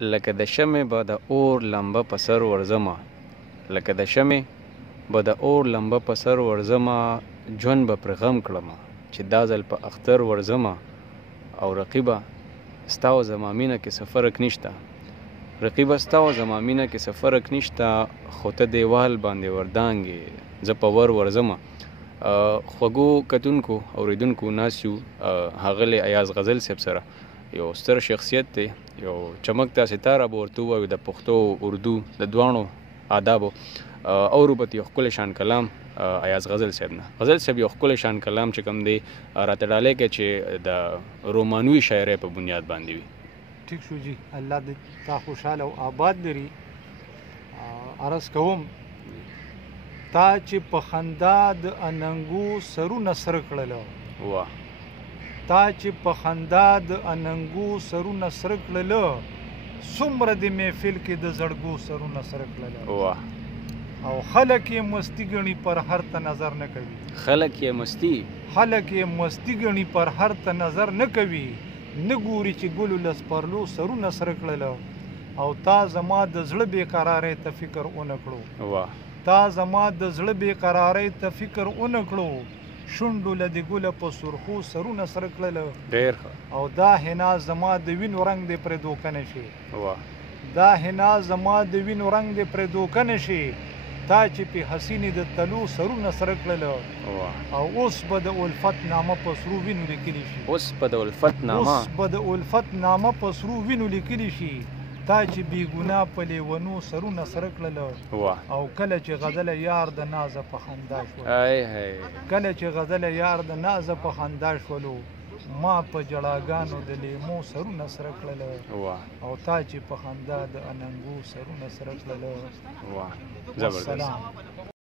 لکه د شمع به د اور لمبه په سر ورځمه لکه د شمع به د اور لمبه په سر ورځمه ژوند به پرې غم کړمه چې دا ځل په اختر ورځمه او رقیبه ستا او زما مینه کې څه فرق نشته رقیبه ستا او زما مینه کې څه فرق نشته خو ته دیوال باندې وردانګې زه په ورځمه خوږو کتونکو اوریدونکو ناست یو ښاغلی ایاز غزل صاحب سره یو ستر شخصیت دی یو چمکتا ستاره به ورته ووایو د پښتو اردو د دواړو آدابو اورو به یو ښکلی شان کلام ایاز غزل صاحب نه غزل صاحب یو ښکلی شان کلام چې کوم دی راته ډالۍ کوي چې د رومانوي شاعرۍ په بنیاد باندې وي ټیک شو جي الله دې تا خوشحاله او آباد لري عرض کوم تا چې په خندا د اننګو سرونه سره کړله واه تا چې په خندا د اننګو سرونه سره کړله څومره د محفل کې د زړګو سرونه سره کړله واه او خلک یې مستی ګڼي پر هر ته نظر نه کوي خلک یې مستی ګڼي پر هر ته نظر نه کوي نه ګوري چې ګلو له سپرلو سرونه سره کړله او تا زما د زړه بېقرارۍ ته فکر ونه کړو واه تا زما د زړه بېقرارۍ ته فکر ونه کړو شونډو له د ګله په سرخو سرونه سره کړله ډېر ښه او دا حنا زما د وینو رنګ دې پرې دوکه نه شي واه دا حنا زما د وینو رنګ دې پرې دوکه نه شي تا چې په حسینې د تلو سرونه سره کړله او اوس به د الفت نامه په سرو وینو لیکلی شي اوس به د الفت نامه په سرو وینو لیکلی شي تا چې بې ګناه په لیونو سرونه سره کړله او کله چې غزله یار د نازه په خندا شولو ما په جړاګانو د لیمو سرونه سره کړله او تا چې په خندا د اننګو سرونه سره کړله زبردست